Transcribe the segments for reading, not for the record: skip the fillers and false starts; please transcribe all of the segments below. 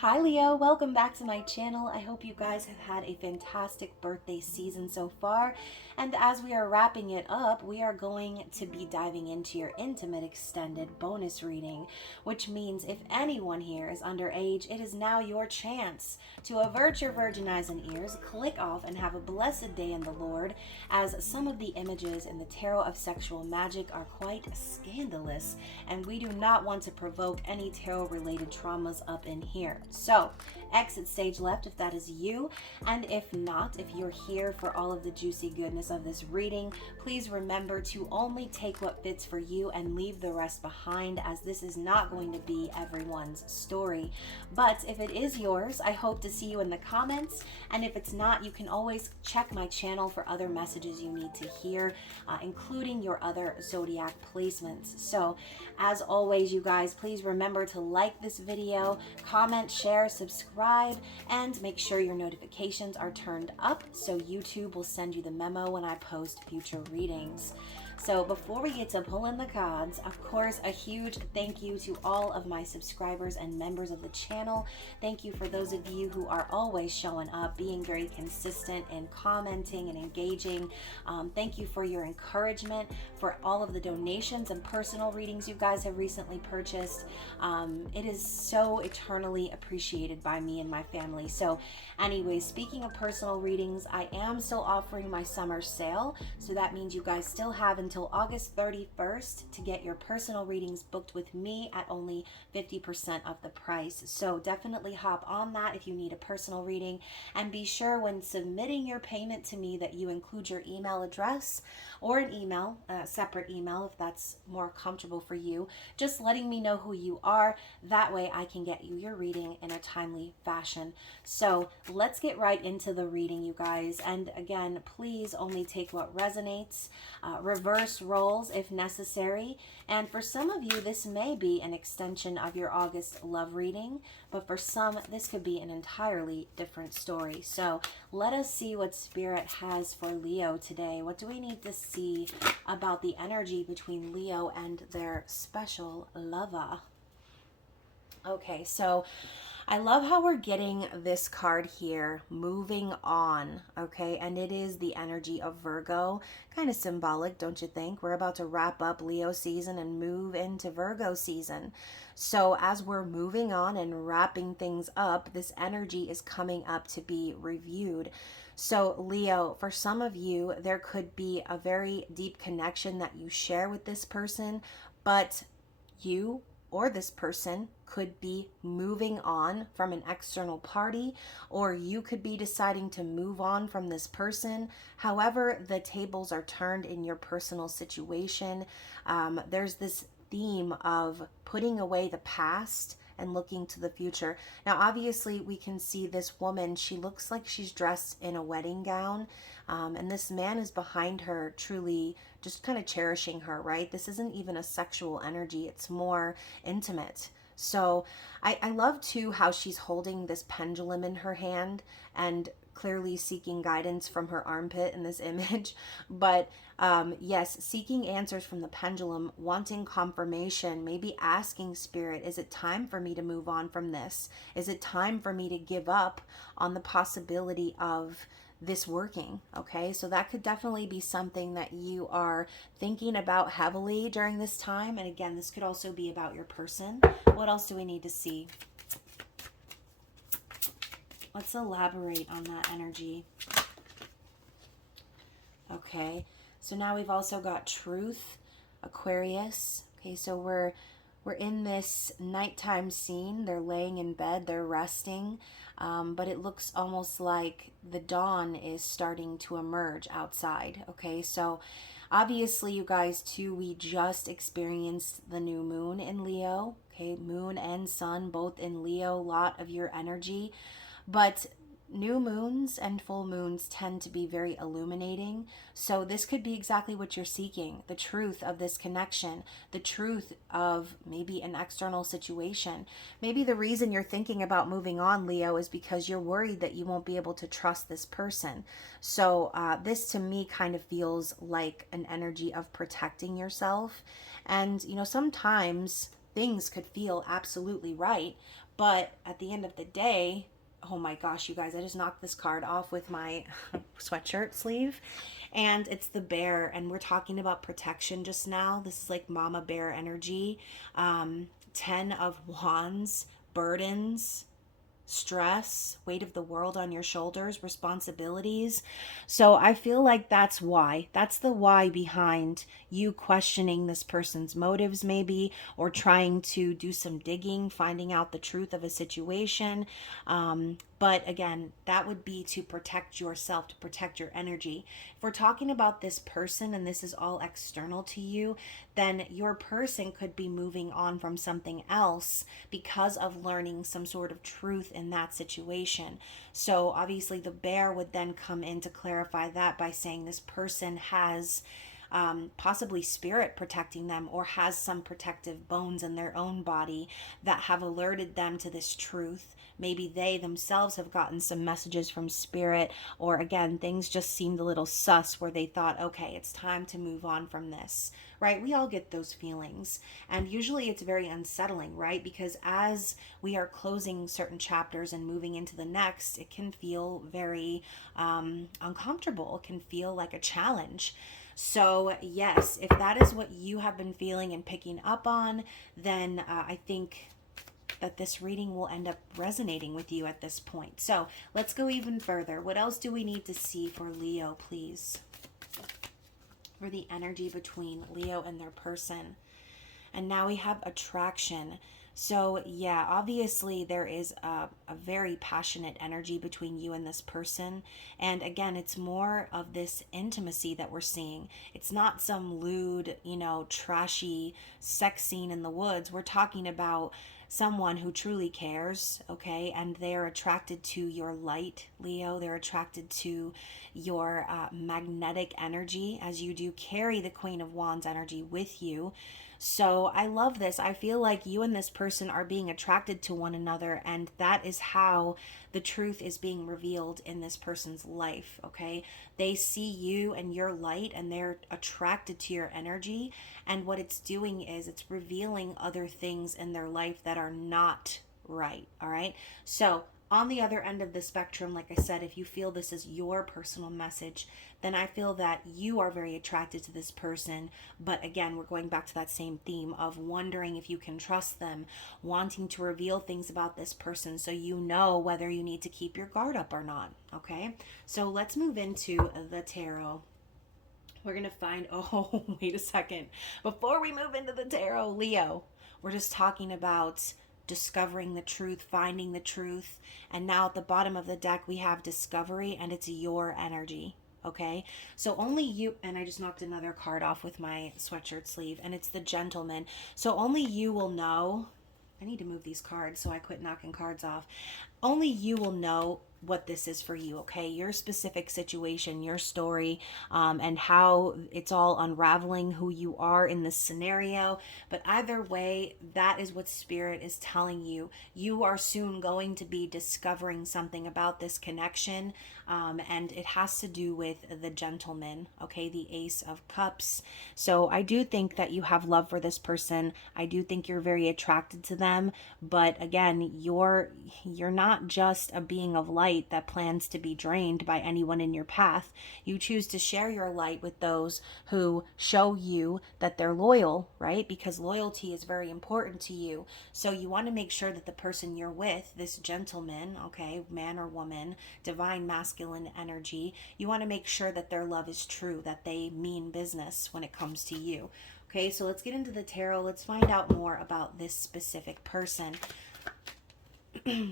Hi Leo, welcome back to my channel. I hope you guys have had a fantastic birthday season so far. And as we are wrapping it up, we are going to be diving into your intimate extended bonus reading, which means if anyone here is underage, it is now your chance to avert your virgin eyes and ears, click off, and have a blessed day in the Lord, as some of the images in the Tarot of Sexual Magic are quite scandalous, and we do not want to provoke any tarot-related traumas up in here. So, exit stage left if that is you, and if not, if you're here for all of the juicy goodness of this reading, please remember to only take what fits for you and leave the rest behind, as this is not going to be everyone's story. But if it is yours, I hope to see you in the comments, and if it's not, you can always check my channel for other messages you need to hear, including your other zodiac placements. So, as always, you guys, please remember to like this video, comment, share, subscribe, and make sure your notifications are turned up so YouTube will send you the memo when I post future readings. So before we get to pulling the cards, of course, a huge thank you to all of my subscribers and members of the channel. Thank you for those of you who are always showing up, being very consistent and commenting and engaging. Thank you for your encouragement, for all of the donations and personal readings you guys have recently purchased. It is so eternally appreciated by me and my family. So anyway, speaking of personal readings, I am still offering my summer sale. So that means you guys still have until August 31st to get your personal readings booked with me at only 50% of the price. So definitely hop on that if you need a personal reading, and be sure when submitting your payment to me that you include your email address or an email, a separate email if that's more comfortable for you, just letting me know who you are. That way I can get you your reading in a timely fashion. So let's get right into the reading, you guys. And again, please only take what resonates. Reverse roles if necessary. And for some of you, this may be an extension of your August love reading, but for some, this could be an entirely different story. So let us see what Spirit has for Leo today. What do we need to see about the energy between Leo and their special lover? Okay, so I love how we're getting this card here, moving on, okay? And it is the energy of Virgo. Kind of symbolic, don't you think? We're about to wrap up Leo season and move into Virgo season. So as we're moving on and wrapping things up, this energy is coming up to be reviewed. So Leo, for some of you, there could be a very deep connection that you share with this person, but you or this person could be moving on from an external party, or you could be deciding to move on from this person. However, the tables are turned in your personal situation. There's this theme of putting away the past and looking to the future. Now, obviously, we can see this woman, she looks like she's dressed in a wedding gown, and this man is behind her, truly just kind of cherishing her, right? This isn't even a sexual energy, it's more intimate. So I love too how she's holding this pendulum in her hand and clearly seeking guidance from her armpit in this image. But yes, seeking answers from the pendulum, wanting confirmation, maybe asking Spirit, is it time for me to move on from this? Is it time for me to give up on the possibility of this working? Okay, so that could definitely be something that you are thinking about heavily during this time. And again, this could also be about your person. What else do we need to see? Let's elaborate on that energy. Okay, so now we've also got Truth, Aquarius. Okay, so we're in this nighttime scene. They're laying in bed, they're resting, but it looks almost like the dawn is starting to emerge outside. Okay, so obviously, you guys, too, we just experienced the new moon in Leo. Okay, moon and sun both in Leo, lot of your energy. But new moons and full moons tend to be very illuminating. So this could be exactly what you're seeking, the truth of this connection, the truth of maybe an external situation. Maybe the reason you're thinking about moving on, Leo, is because you're worried that you won't be able to trust this person. So this to me kind of feels like an energy of protecting yourself. And, you know, sometimes things could feel absolutely right, But at the end of the day, oh my gosh, you guys, I just knocked this card off with my sweatshirt sleeve. And it's the bear. And we're talking about protection just now. This is like mama bear energy. 10 of wands, burdens, stress, weight of the world on your shoulders, responsibilities. So I feel like that's why. That's the why behind you questioning this person's motives, maybe, or trying to do some digging, finding out the truth of a situation. But again, that would be to protect yourself, to protect your energy. If we're talking about this person and this is all external to you, then your person could be moving on from something else because of learning some sort of truth in that situation. So obviously the bear would then come in to clarify that by saying this person has possibly spirit protecting them, or has some protective bones in their own body that have alerted them to this truth. Maybe they themselves have gotten some messages from spirit, or again, things just seemed a little sus where they thought, okay, it's time to move on from this, right? We all get those feelings. And usually it's very unsettling, right? Because as we are closing certain chapters and moving into the next, it can feel very uncomfortable. It can feel like a challenge. So, yes, if that is what you have been feeling and picking up on, then I think that this reading will end up resonating with you at this point. So, let's go even further. What else do we need to see for Leo, please? For the energy between Leo and their person. And now we have attraction. So, yeah, obviously there is a very passionate energy between you and this person. And again, it's more of this intimacy that we're seeing. It's not some lewd, trashy sex scene in the woods. We're talking about someone who truly cares, okay? And they're attracted to your light, Leo. They're attracted to your magnetic energy, as you do carry the Queen of Wands energy with you. So I love this. I feel like you and this person are being attracted to one another, and that is how the truth is being revealed in this person's life, okay? They see you and your light, and they're attracted to your energy, and what it's doing is it's revealing other things in their life that are not right, all right? So on the other end of the spectrum, like I said, if you feel this is your personal message, then I feel that you are very attracted to this person. But again, we're going back to that same theme of wondering if you can trust them, wanting to reveal things about this person so you know whether you need to keep your guard up or not. Okay, so let's move into the tarot. We're going to find, oh, wait a second. Before we move into the tarot, Leo, we're just talking about discovering the truth, finding the truth. And now at the bottom of the deck, we have discovery, and it's your energy. Okay, so only you, and I just knocked another card off with my sweatshirt sleeve, and it's the gentleman. So only you will know. I need to move these cards so I quit knocking cards off. Only you will know what this is for you, okay? Your specific situation, your story, and how it's all unraveling who you are in this scenario. But either way, that is what Spirit is telling you. You are soon going to be discovering something about this connection, and it has to do with the gentleman, okay? The Ace of Cups. So I do think that you have love for this person. I do think you're very attracted to them. But again, you're not just a being of light that plans to be drained by anyone in your path. You choose to share your light with those who show you that they're loyal, right? Because loyalty is very important to you. So you want to make sure that the person you're with, this gentleman, okay, man or woman, divine masculine energy, you want to make sure that their love is true, that they mean business when it comes to you. Okay, so let's get into the tarot. Let's find out more about this specific person.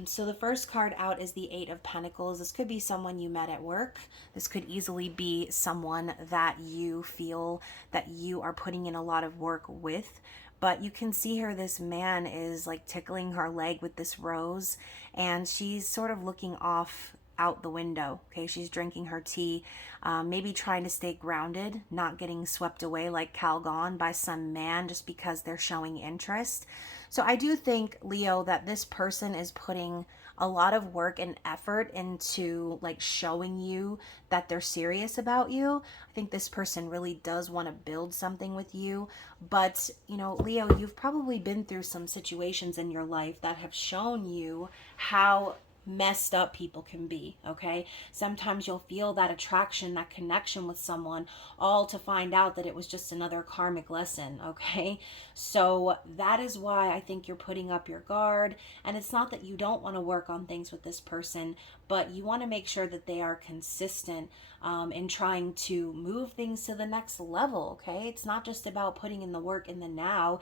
So the first card out is the Eight of Pentacles. This could be someone you met at work. This could easily be someone that you feel that you are putting in a lot of work with. But you can see her, this man is like tickling her leg with this rose, and she's sort of looking off out the window. Okay, she's drinking her tea, maybe trying to stay grounded, not getting swept away like Calgon by some man just because they're showing interest. So I do think, Leo, that this person is putting a lot of work and effort into like showing you that they're serious about you. I think this person really does want to build something with you. But, you know, Leo, you've probably been through some situations in your life that have shown you how messed up people can be. Okay, sometimes you'll feel that attraction, that connection with someone, all to find out that it was just another karmic lesson. Okay, so that is why I think you're putting up your guard. And it's not that you don't want to work on things with this person, but you want to make sure that they are consistent in trying to move things to the next level. Okay, it's not just about putting in the work in the now,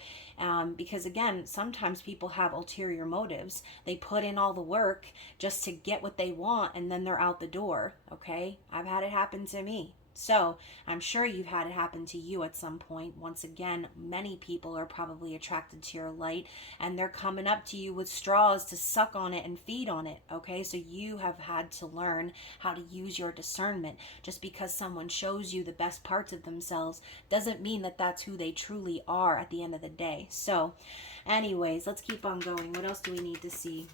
because again, sometimes people have ulterior motives. They put in all the work just to get what they want, and then they're out the door. Okay, I've had it happen to me. So I'm sure you've had it happen to you at some point. Once again, many people are probably attracted to your light, and they're coming up to you with straws to suck on it and feed on it. Okay, so you have had to learn how to use your discernment. Just because someone shows you the best parts of themselves doesn't mean that that's who they truly are at the end of the day. So anyways, let's keep on going. What else do we need to see?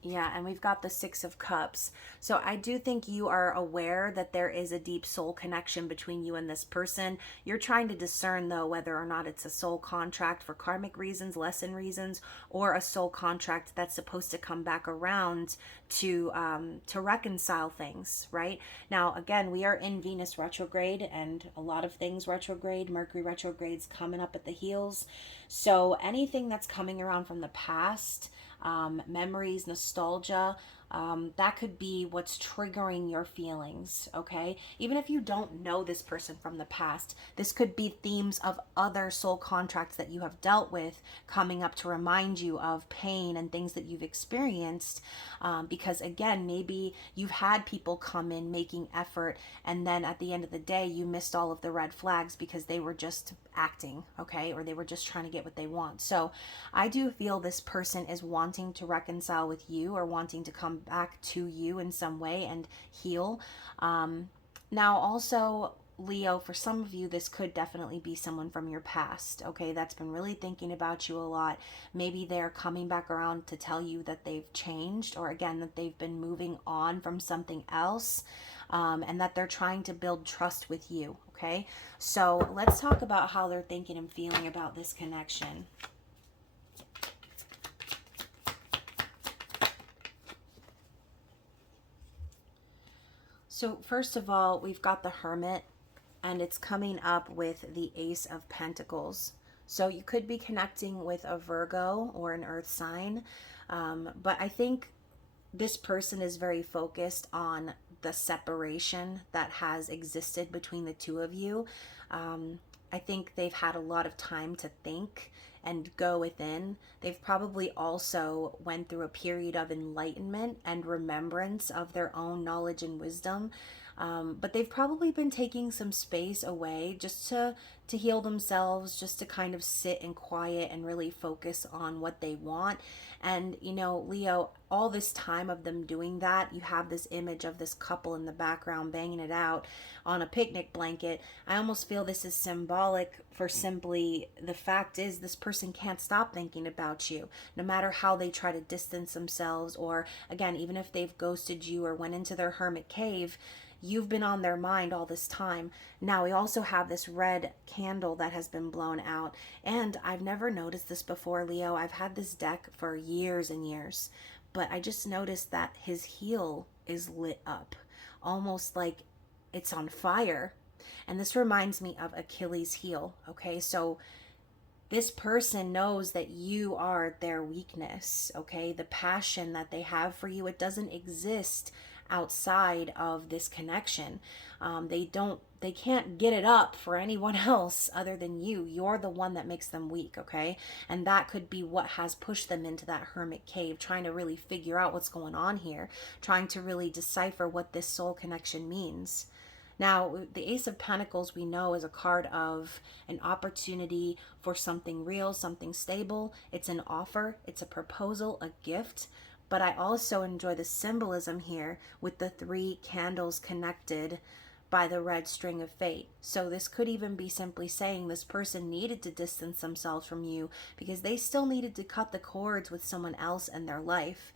Yeah, and we've got the Six of Cups. So I do think you are aware that there is a deep soul connection between you and this person. You're trying to discern, though, whether or not it's a soul contract for karmic reasons, lesson reasons, or a soul contract that's supposed to come back around to reconcile things, right? Now, again, we are in Venus retrograde, and a lot of things retrograde. Mercury retrograde's coming up at the heels. So anything that's coming around from the past, memories, nostalgia, that could be what's triggering your feelings. Okay, even if you don't know this person from the past, this could be themes of other soul contracts that you have dealt with coming up to remind you of pain and things that you've experienced, because again, maybe you've had people come in making effort, and then at the end of the day you missed all of the red flags because they were just acting, okay, or they were just trying to get what they want. So I do feel this person is wanting to reconcile with you, or wanting to come back to you in some way and heal. Now also, Leo, for some of you, this could definitely be someone from your past, okay, that's been really thinking about you a lot. Maybe they're coming back around to tell you that they've changed, or again, that they've been moving on from something else, and that they're trying to build trust with you, okay? So let's talk about how they're thinking and feeling about this connection. So first of all, we've got the Hermit, and it's coming up with the Ace of Pentacles. So you could be connecting with a Virgo or an earth sign, but I think this person is very focused on the separation that has existed between the two of you. I think they've had a lot of time to think and go within. They've probably also went through a period of enlightenment and remembrance of their own knowledge and wisdom. But they've probably been taking some space away just to heal themselves, just to kind of sit in quiet and really focus on what they want. And, you know, Leo, all this time of them doing that, you have this image of this couple in the background banging it out on a picnic blanket. I almost feel this is symbolic for simply the fact is this person can't stop thinking about you, no matter how they try to distance themselves, or again, even if they've ghosted you or went into their hermit cave, you've been on their mind all this time. Now we also have this red candle that has been blown out, and I've never noticed this before, Leo. I've had this deck for years and years, but I just noticed that his heel is lit up, almost like it's on fire. And this reminds me of Achilles' heel. Okay, so this person knows that you are their weakness. Okay, the passion that they have for you, it doesn't exist outside of this connection. They can't get it up for anyone else other than you. You're the one that makes them weak, okay? And that could be what has pushed them into that hermit cave, trying to really figure out what's going on here, trying to really decipher what this soul connection means. Now, the Ace of Pentacles, we know, is a card of an opportunity for something real, something stable. It's an offer, it's a proposal, a gift. But I also enjoy the symbolism here with the 3 candles connected by the red string of fate. So this could even be simply saying this person needed to distance themselves from you because they still needed to cut the cords with someone else in their life.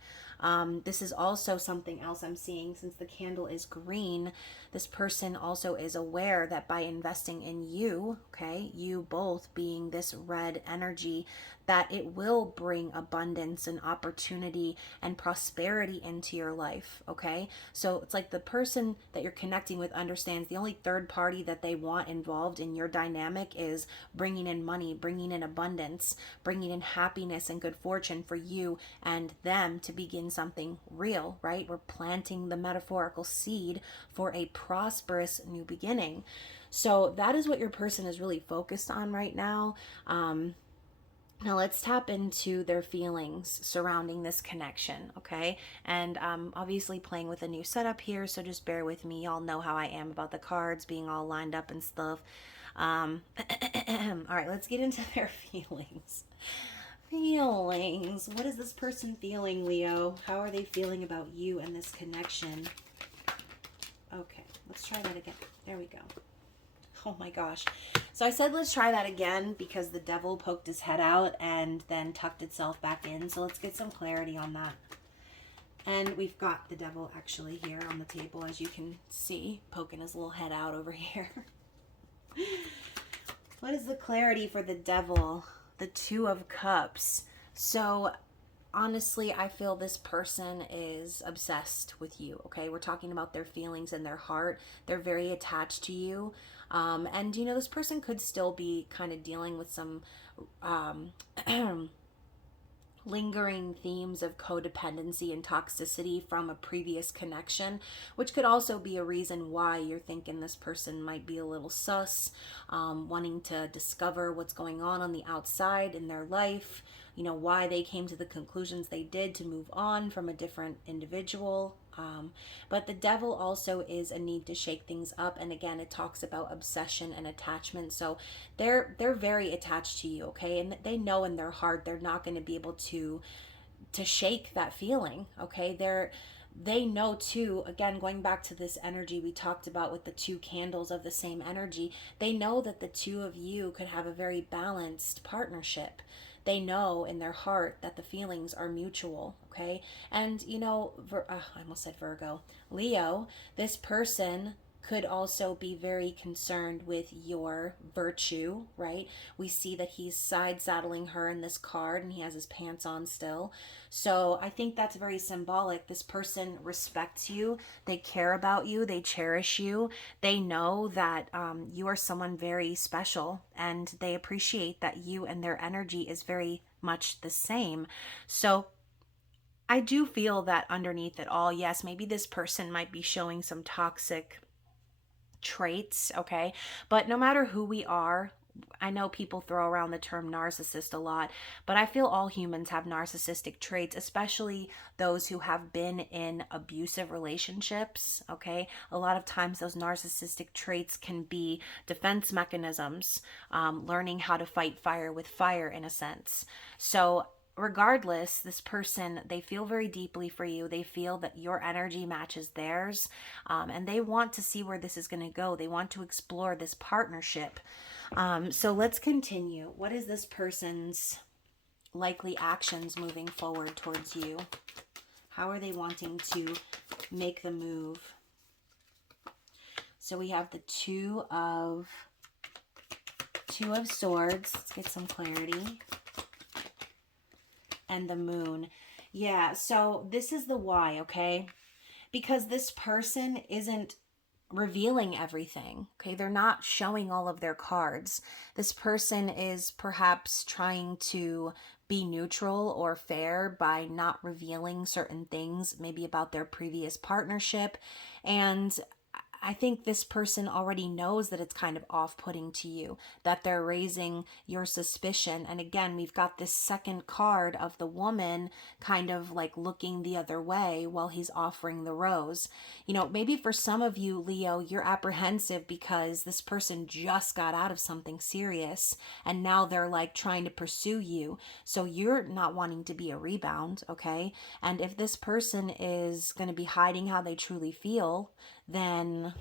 This is also something else I'm seeing, since the candle is green. This person also is aware that by investing in you, okay, you both being this red energy, that it will bring abundance and opportunity and prosperity into your life, okay? So it's like the person that you're connecting with understands the only third party that they want involved in your dynamic is bringing in money, bringing in abundance, bringing in happiness and good fortune for you and them to begin something real, right? We're planting the metaphorical seed for a prosperous new beginning. So that is what your person is really focused on right now. Now let's tap into their feelings surrounding this connection, okay? And obviously playing with a new setup here, so just bear with me. Y'all know how I am about the cards being all lined up and stuff. All right, let's get into their feelings. Feelings. What is this person feeling, Leo? How are they feeling about you and this connection? Okay, let's try that again. There we go. Oh my gosh. So I said let's try that again because the devil poked his head out and then tucked itself back in. So let's get some clarity on that. And we've got the devil actually here on the table, as you can see, poking his little head out over here. What is the clarity for the devil? The 2 of Cups. So honestly, I feel this person is obsessed with you, okay? We're talking about their feelings and their heart. They're very attached to you. And, you know, this person could still be kind of dealing with some lingering themes of codependency and toxicity from a previous connection, which could also be a reason why you're thinking this person might be a little sus, wanting to discover what's going on the outside in their life, you know, why they came to the conclusions they did to move on from a different individual. But the devil also is a need to shake things up, and again it talks about obsession and attachment. So they're very attached to you, okay, and they know in their heart they're not going to be able to shake that feeling, okay. They know too, again going back to this energy we talked about with the 2 candles of the same energy, they know that the 2 of you could have a very balanced partnership. They know in their heart that the feelings are mutual, okay? And, you know, I almost said Virgo. Leo, this person could also be very concerned with your virtue, right? We see that he's side saddling her in this card and he has his pants on still. So I think that's very symbolic. This person respects you. They care about you. They cherish you. They know that you are someone very special, and they appreciate that you and their energy is very much the same. So I do feel that underneath it all, yes, maybe this person might be showing some toxic traits, okay? But no matter who we are, I know people throw around the term narcissist a lot, but I feel all humans have narcissistic traits, especially those who have been in abusive relationships, okay? A lot of times those narcissistic traits can be defense mechanisms, learning how to fight fire with fire in a sense. So regardless, this person, they feel very deeply for you. They feel that your energy matches theirs, and they want to see where this is going to go. They want to explore this partnership. So let's continue. What is this person's likely actions moving forward towards you? How are they wanting to make the move? So we have the two of Swords. Let's get some clarity. And the Moon. Yeah, so this is the why, okay? Because this person isn't revealing everything, okay? They're not showing all of their cards. This person is perhaps trying to be neutral or fair by not revealing certain things, maybe about their previous partnership. And I think this person already knows that it's kind of off-putting to you, that they're raising your suspicion. And again, we've got this second card of the woman kind of like looking the other way while he's offering the rose. You know, maybe for some of you, Leo, you're apprehensive because this person just got out of something serious and now they're like trying to pursue you. So you're not wanting to be a rebound, okay? And if this person is going to be hiding how they truly feel, then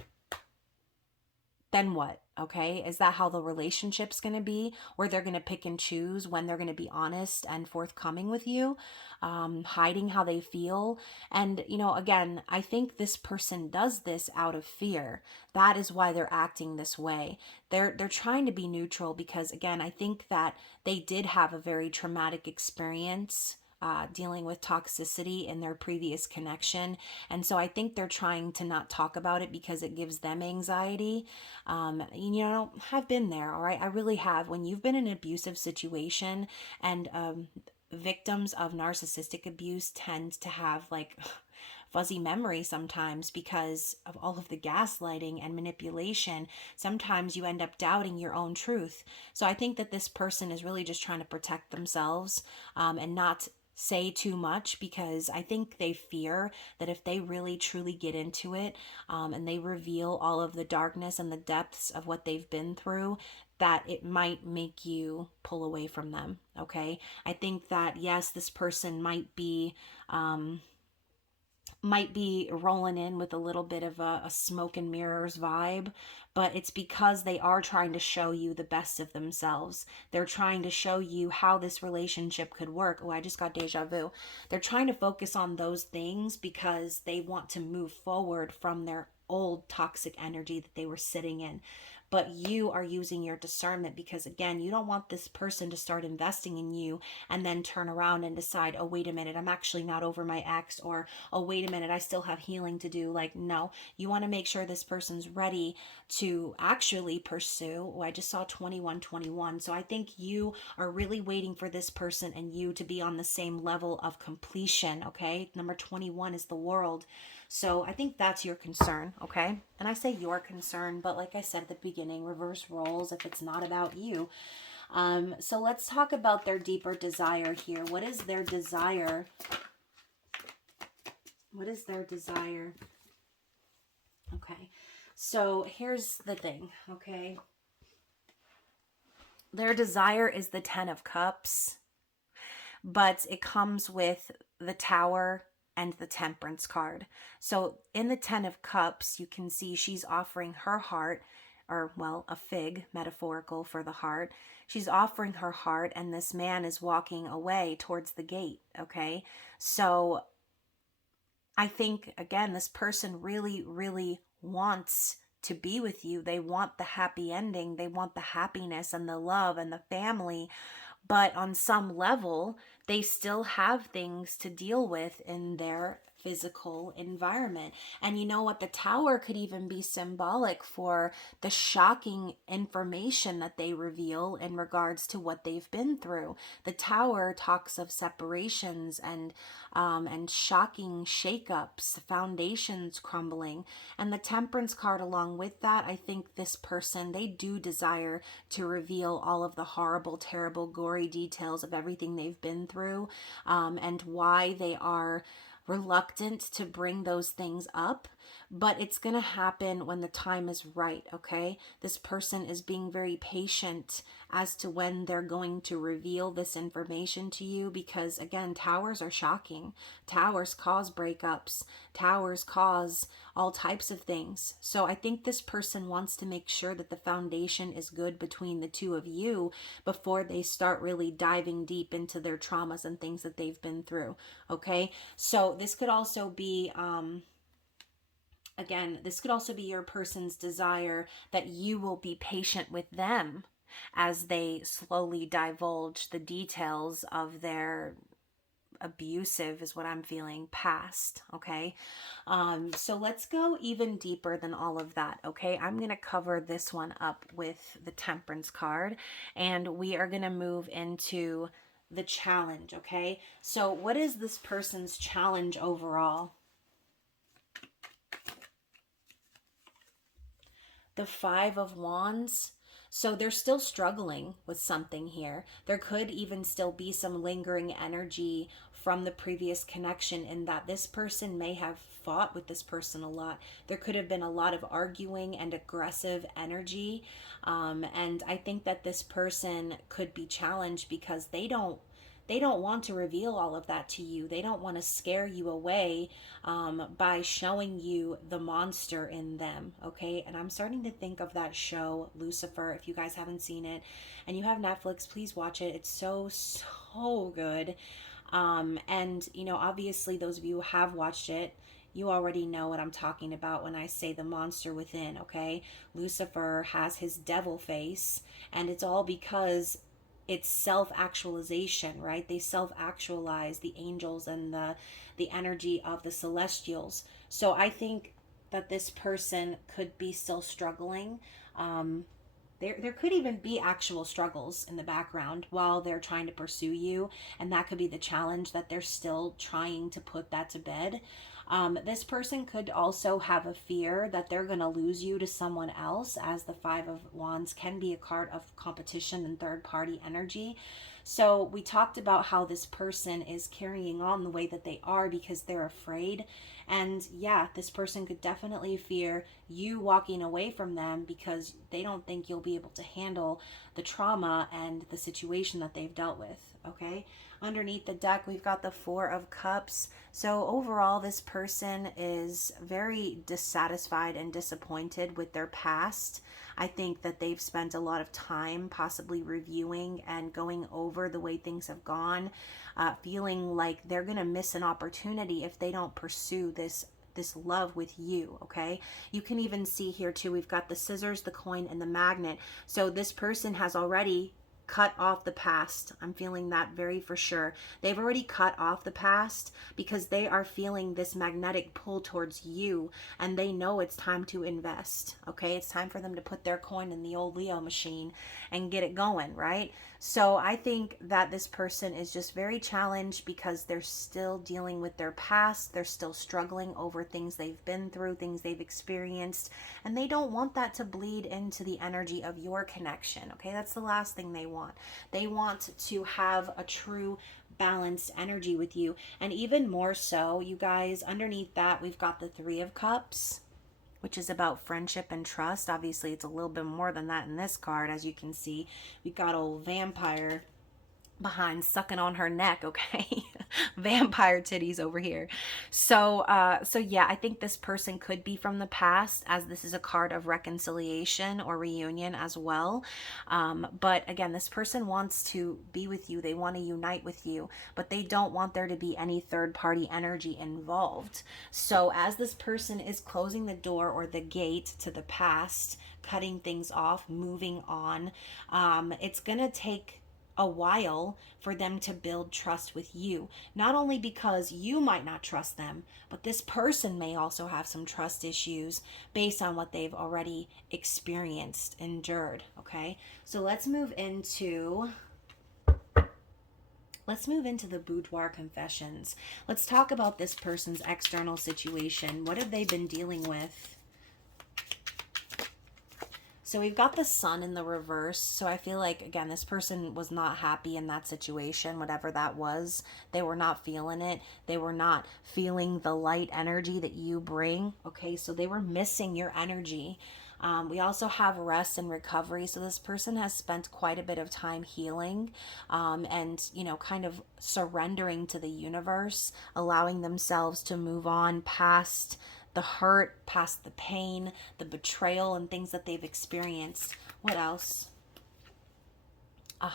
what? Okay, is that how the relationship's going to be, where they're going to pick and choose when they're going to be honest and forthcoming with you, hiding how they feel? And you know, again, I think this person does this out of fear. That is why they're acting this way. They're trying to be neutral because, again, I think that they did have a very traumatic experience dealing with toxicity in their previous connection. And so I think they're trying to not talk about it because it gives them anxiety. You know, I've been there, all right? I really have. When you've been in an abusive situation and victims of narcissistic abuse tend to have like fuzzy memory sometimes because of all of the gaslighting and manipulation. Sometimes you end up doubting your own truth. So I think that this person is really just trying to protect themselves and not say too much, because I think they fear that if they really truly get into it and they reveal all of the darkness and the depths of what they've been through, that it might make you pull away from them. Okay, I think that yes, this person might be rolling in with a little bit of a smoke and mirrors vibe, but it's because they are trying to show you the best of themselves. They're trying to show you how this relationship could work. Oh, I just got deja vu. They're trying to focus on those things because they want to move forward from their old toxic energy that they were sitting in. But you are using your discernment because, again, you don't want this person to start investing in you and then turn around and decide, oh, wait a minute, I'm actually not over my ex, or, oh, wait a minute, I still have healing to do. Like, no, you want to make sure this person's ready to actually pursue. Oh, I just saw 2121. So I think you are really waiting for this person and you to be on the same level of completion, okay? Number 21 is the world. So I think that's your concern, okay? And I say your concern, but like I said at the beginning, reverse roles if it's not about you. So let's talk about their deeper desire here. What is their desire? What is their desire? Okay, so here's the thing, okay? Their desire is the 10 of Cups, but it comes with the Tower and the Temperance card. So in the 10 of Cups, you can see she's offering her heart, or well, a fig, metaphorical for the heart. She's offering her heart, and this man is walking away towards the gate, okay? So I think, again, this person really, really wants to be with you. They want the happy ending. They want the happiness and the love and the family. But on some level, they still have things to deal with in their physical environment. And you know what? The Tower could even be symbolic for the shocking information that they reveal in regards to what they've been through. The Tower talks of separations and shocking shakeups, foundations crumbling. And the Temperance card along with that, I think this person, they do desire to reveal all of the horrible, terrible, gory details of everything they've been through, and why they are reluctant to bring those things up. But it's going to happen when the time is right, okay? This person is being very patient as to when they're going to reveal this information to you, because again, towers are shocking. Towers cause breakups. Towers cause all types of things. So I think this person wants to make sure that the foundation is good between the two of you before they start really diving deep into their traumas and things that they've been through, okay? So this could also be again, this could also be your person's desire that you will be patient with them as they slowly divulge the details of their abusive, is what I'm feeling, past, okay? So let's go even deeper than all of that, okay? I'm going to cover this one up with the Temperance card, and we are going to move into the challenge, okay? So what is this person's challenge overall? The Five of Wands. So they're still struggling with something here. There could even still be some lingering energy from the previous connection, in that this person may have fought with this person a lot. There could have been a lot of arguing and aggressive energy. And I think that this person could be challenged because they don't want to reveal all of that to you. They don't want to scare you away by showing you the monster in them, okay? And I'm starting to think of that show, Lucifer. If you guys haven't seen it and you have Netflix, please watch it. It's so, so good. And, obviously, those of you who have watched it, you already know what I'm talking about when I say the monster within, okay? Lucifer has his devil face, and it's all because it's self-actualization, right? They self-actualize, the angels and the energy of the celestials. So I think that this person could be still struggling. There could even be actual struggles in the background while they're trying to pursue you, and that could be the challenge, that they're still trying to put that to bed. This person could also have a fear that they're going to lose you to someone else, as the Five of Wands can be a card of competition and third party energy. So we talked about how this person is carrying on the way that they are because they're afraid. And yeah, this person could definitely fear you walking away from them because they don't think you'll be able to handle the trauma and the situation that they've dealt with, okay? Underneath the deck, we've got the Four of Cups. So overall, this person is very dissatisfied and disappointed with their past. I think that they've spent a lot of time possibly reviewing and going over the way things have gone, feeling like they're going to miss an opportunity if they don't pursue this love with you, okay? You can even see here too, we've got the scissors, the coin, and the magnet. So this person has already cut off the past. I'm feeling that very for sure. They've already cut off the past because they are feeling this magnetic pull towards you, and they know it's time to invest, okay? It's time for them to put their coin in the old Leo machine and get it going, right? So I think that this person is just very challenged because they're still dealing with their past. They're still struggling over things they've been through, things they've experienced, and they don't want that to bleed into the energy of your connection, okay? That's the last thing they want. They want to have a true balanced energy with you. And even more so, you guys, underneath that, we've got the Three of Cups, which is about friendship and trust. Obviously, it's a little bit more than that in this card. As you can see, we've got old vampire behind sucking on her neck, okay? Vampire titties over here. So yeah, I think this person could be from the past, as this is a card of reconciliation or reunion as well. But again, this person wants to be with you. They want to unite with you, but they don't want there to be any third party energy involved. So as this person is closing the door or the gate to the past, cutting things off, moving on, it's gonna take a while for them to build trust with you. Not only because you might not trust them, but this person may also have some trust issues based on what they've already experienced, endured, okay? So let's move into the boudoir confessions. Let's talk about this person's external situation. What have they been dealing with? So we've got the Sun in the reverse. So I feel like, again, this person was not happy in that situation, whatever that was. They were not feeling it. They were not feeling the light energy that you bring. Okay, so they were missing your energy. We also have rest and recovery. So this person has spent quite a bit of time healing, and, kind of surrendering to the universe, allowing themselves to move on past the hurt, past the pain, the betrayal, and things that they've experienced. What else?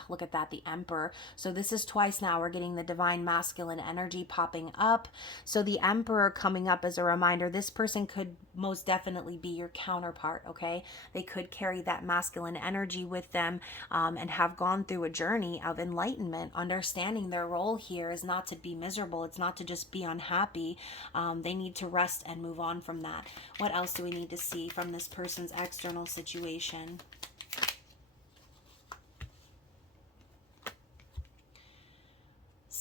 Look at that, the Emperor. So this is twice now we're getting the divine masculine energy popping up. So the Emperor coming up as a reminder, this person could most definitely be your counterpart, okay? They could carry that masculine energy with them, and have gone through a journey of enlightenment, understanding their role here is not to be miserable. It's not to just be unhappy. They need to rest and move on from that. What else do we need to see from this person's external situation?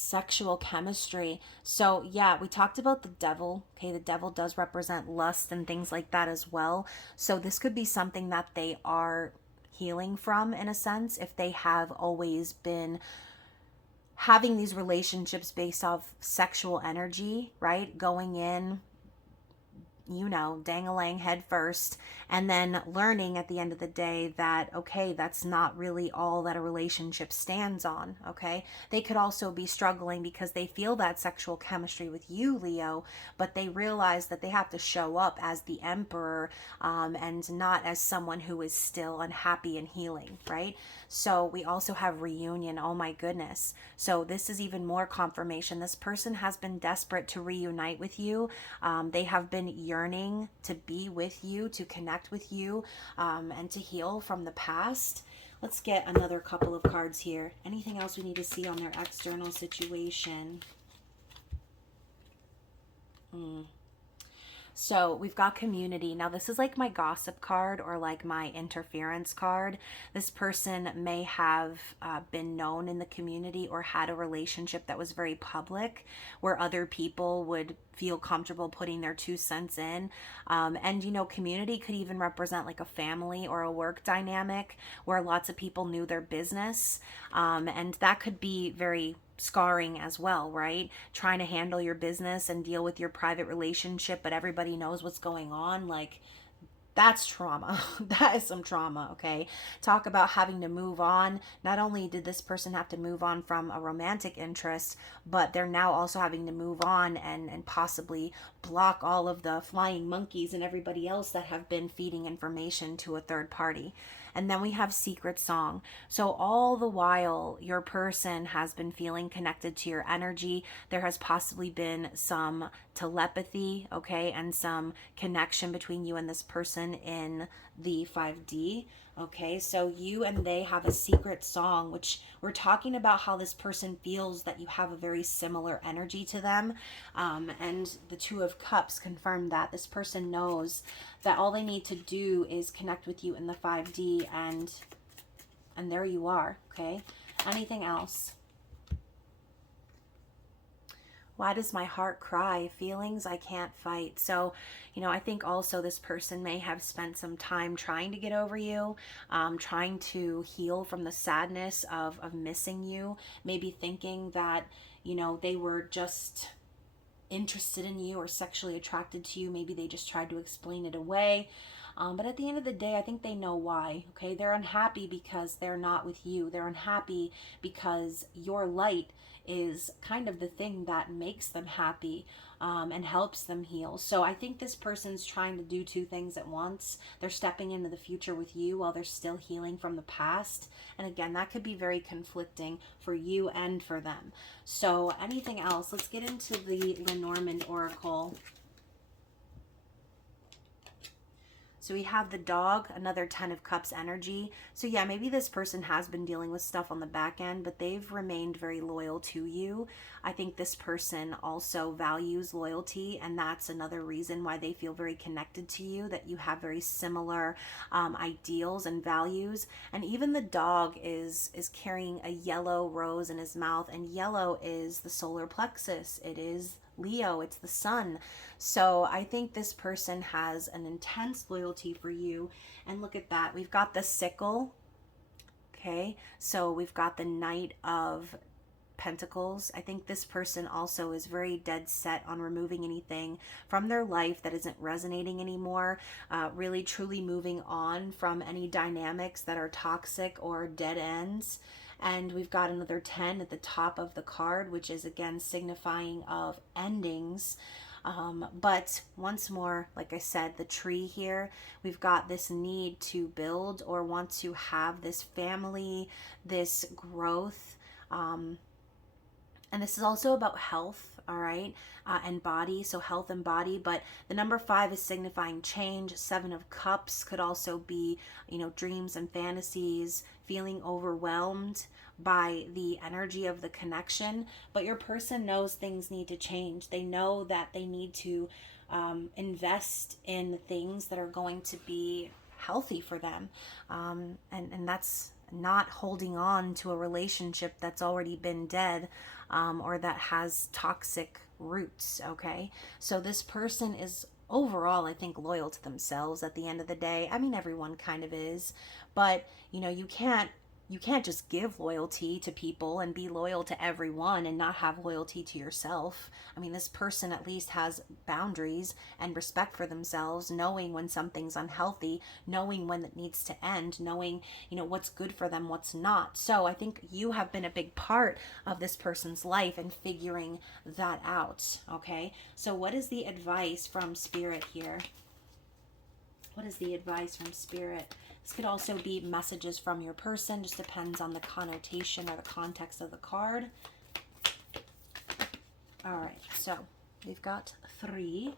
sexual chemistry. So yeah, we talked about the devil. Okay, the devil does represent lust and things like that as well. So this could be something that they are healing from, in a sense, if they have always been having these relationships based off sexual energy, right? Going in, dang-a-lang head first, and then learning at the end of the day that, okay, that's not really all that a relationship stands on, okay? They could also be struggling because they feel that sexual chemistry with you, Leo, but they realize that they have to show up as the emperor, and not as someone who is still unhappy and healing, right? So we also have reunion. Oh my goodness. So this is even more confirmation. This person has been desperate to reunite with you. They have been yearning to be with you, to connect with you, and to heal from the past. Let's get another couple of cards here. Anything else we need to see on their external situation? So we've got community. Now, this is like my gossip card or like my interference card. This person may have been known in the community or had a relationship that was very public where other people would feel comfortable putting their 2 cents in. And community could even represent like a family or a work dynamic where lots of people knew their business. And that could be very scarring as well, right? Trying to handle your business and deal with your private relationship, but everybody knows what's going on. Like, that's trauma. That is some trauma, okay? Talk about having to move on. Not only did this person have to move on from a romantic interest, but they're now also having to move on and possibly block all of the flying monkeys and everybody else that have been feeding information to a third party. And then we have secret song. So all the while your person has been feeling connected to your energy, there has possibly been some telepathy, okay, and some connection between you and this person in the 5D. Okay, so you and they have a secret song, which we're talking about how this person feels that you have a very similar energy to them. And the Two of Cups confirm that. This person knows that all they need to do is connect with you in the 5D, and there you are, okay? Anything else? Why does my heart cry? Feelings I can't fight. So, I think also this person may have spent some time trying to get over you, trying to heal from the sadness of missing you, maybe thinking that, they were just interested in you or sexually attracted to you. Maybe they just tried to explain it away. But at the end of the day, I think they know why, okay? They're unhappy because they're not with you. They're unhappy because your light is kind of the thing that makes them happy, and helps them heal. So I think this person's trying to do two things at once. They're stepping into the future with you while they're still healing from the past. And again, that could be very conflicting for you and for them. So anything else? Let's get into the Lenormand Oracle. So we have the dog, another 10 of Cups energy. So yeah, maybe this person has been dealing with stuff on the back end, but they've remained very loyal to you. I think this person also values loyalty, and that's another reason why they feel very connected to you, that you have very similar ideals and values. And even the dog is carrying a yellow rose in his mouth, and yellow is the solar plexus. It is Leo, it's the sun. So I think this person has an intense loyalty for you. And look at that. We've got the sickle. Okay. So we've got the Knight of Pentacles. I think this person also is very dead set on removing anything from their life that isn't resonating anymore. Really truly moving on from any dynamics that are toxic or dead ends. And we've got another 10 at the top of the card, which is again signifying of endings. But once more, like I said, the tree here, we've got this need to build or want to have this family, this growth. And this is also about health, all right, and body, so health and body. But the number 5 is signifying change. 7 of Cups could also be, dreams and fantasies, feeling overwhelmed by the energy of the connection. But your person knows things need to change. They know that they need to invest in things that are going to be healthy for them, and that's not holding on to a relationship that's already been dead, or that has toxic roots. Okay, so this person is overall, I think, loyal to themselves at the end of the day. I mean, everyone kind of is, but you can't just give loyalty to people and be loyal to everyone and not have loyalty to yourself. I mean, this person at least has boundaries and respect for themselves, knowing when something's unhealthy, knowing when it needs to end, knowing, what's good for them, what's not. So I think you have been a big part of this person's life and figuring that out. Okay. So what is the advice from Spirit here? What is the advice from Spirit? This could also be messages from your person, just depends on the connotation or the context of the card. All right, so we've got 3.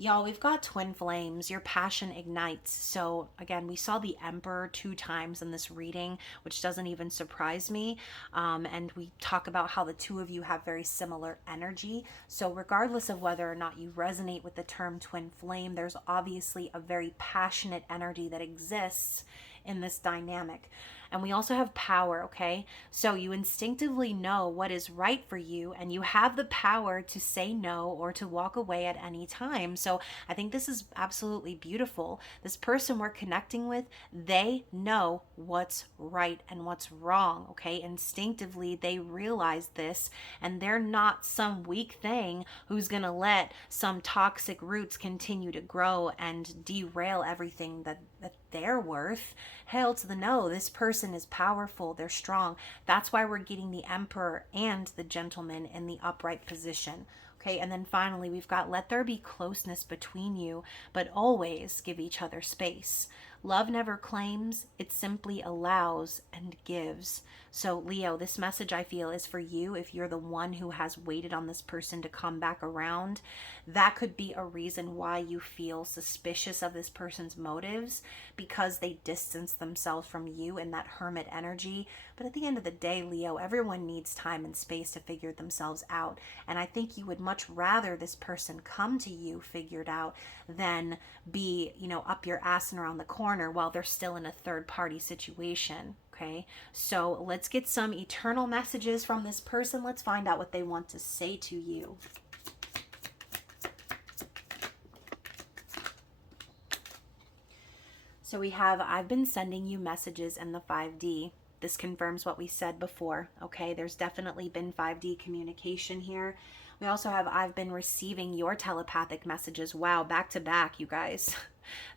Y'all, we've got twin flames. Your passion ignites. So again, we saw the Emperor 2 times in this reading, which doesn't even surprise me. And we talk about how the two of you have very similar energy. So regardless of whether or not you resonate with the term twin flame, there's obviously a very passionate energy that exists in this dynamic. And we also have power, okay? So you instinctively know what is right for you, and you have the power to say no or to walk away at any time. So I think this is absolutely beautiful. This person we're connecting with, they know what's right and what's wrong, okay? Instinctively, they realize this, and they're not some weak thing who's gonna let some toxic roots continue to grow and derail everything that they're worth. Hell to the no. This person is powerful. They're strong. That's why we're getting the Emperor and the Gentleman in the upright position. Okay, and then finally we've got let there be closeness between you, but always give each other space. Love never claims, it simply allows and gives. So Leo, this message I feel is for you if you're the one who has waited on this person to come back around. That could be a reason why you feel suspicious of this person's motives, because they distance themselves from you in that hermit energy. But at the end of the day, Leo, everyone needs time and space to figure themselves out. And I think you would much rather this person come to you figured out than be, up your ass and around the corner while they're still in a third party situation. Okay, so let's get some eternal messages from this person. Let's find out what they want to say to you. So we have, I've been sending you messages in the 5D. This confirms what we said before. Okay, there's definitely been 5D communication here. We also have, I've been receiving your telepathic messages. Wow, back to back, you guys.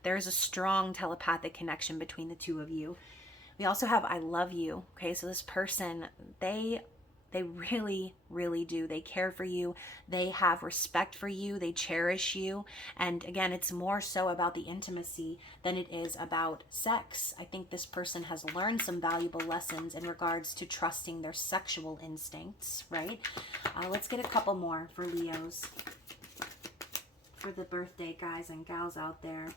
There's a strong telepathic connection between the two of you. We also have, I love you. Okay, so this person, they really, really do. They care for you. They have respect for you. They cherish you. And again, it's more so about the intimacy than it is about sex. I think this person has learned some valuable lessons in regards to trusting their sexual instincts, right? Let's get a couple more for Leos, for the birthday guys and gals out there.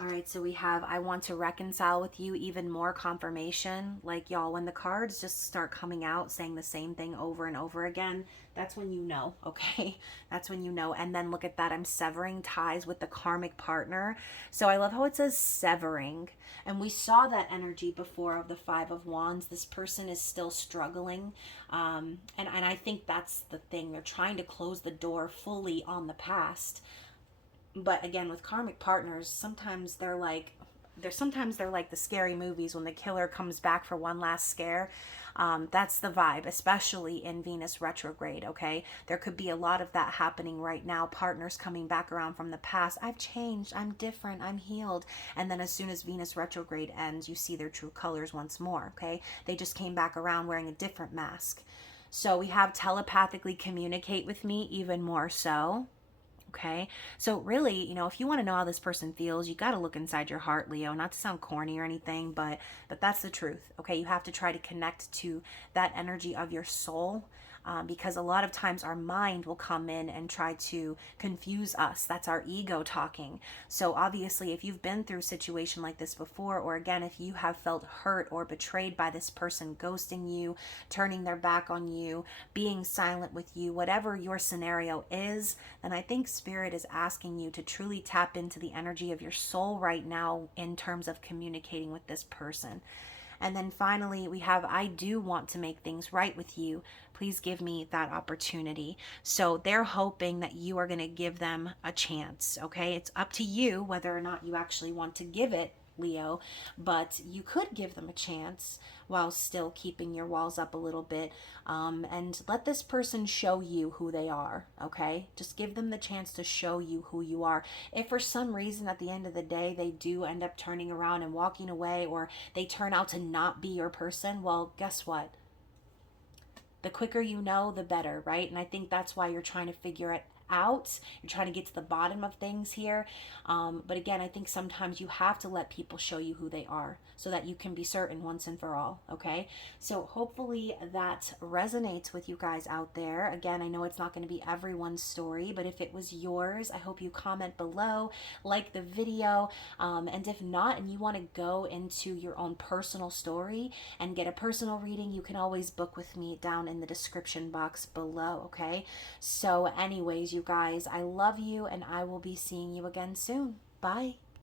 All right, so we have, I want to reconcile with you, even more confirmation. Like, y'all, when the cards just start coming out saying the same thing over and over again, that's when you know, okay? That's when you know. And then look at that, I'm severing ties with the karmic partner. So I love how it says severing. And we saw that energy before of the 5 of Wands. This person is still struggling. And I think that's the thing. They're trying to close the door fully on the past. But again, with karmic partners, sometimes they're like the scary movies when the killer comes back for one last scare. That's the vibe, especially in Venus retrograde, okay? There could be a lot of that happening right now. Partners coming back around from the past. I've changed. I'm different. I'm healed. And then as soon as Venus retrograde ends, you see their true colors once more, okay? They just came back around wearing a different mask. So we have telepathically communicate with me even more so. Okay, so really, if you want to know how this person feels, you got to look inside your heart, Leo. Not to sound corny or anything, but that's the truth. Okay, you have to try to connect to that energy of your soul. Because a lot of times our mind will come in and try to confuse us. That's our ego talking. So obviously, if you've been through a situation like this before, or again, if you have felt hurt or betrayed by this person, ghosting you, turning their back on you, being silent with you, whatever your scenario is, then I think Spirit is asking you to truly tap into the energy of your soul right now in terms of communicating with this person. And then finally, we have, I do want to make things right with you. Please give me that opportunity. So they're hoping that you are going to give them a chance, okay? It's up to you whether or not you actually want to give it, Leo, but you could give them a chance while still keeping your walls up a little bit, and let this person show you who they are, okay? Just give them the chance to show you who you are. If for some reason at the end of the day they do end up turning around and walking away, or they turn out to not be your person, well, guess what? The quicker you know, the better, right? And I think that's why you're trying to figure it out. You're trying to get to the bottom of things here. But again, I think sometimes you have to let people show you who they are so that you can be certain once and for all, okay? So hopefully that resonates with you guys out there. Again, I know it's not going to be everyone's story, but if it was yours, I hope you comment below, like the video, and if not, and you want to go into your own personal story and get a personal reading, you can always book with me down in the description box below, okay? So anyways, you guys, I love you, and I will be seeing you again soon. Bye.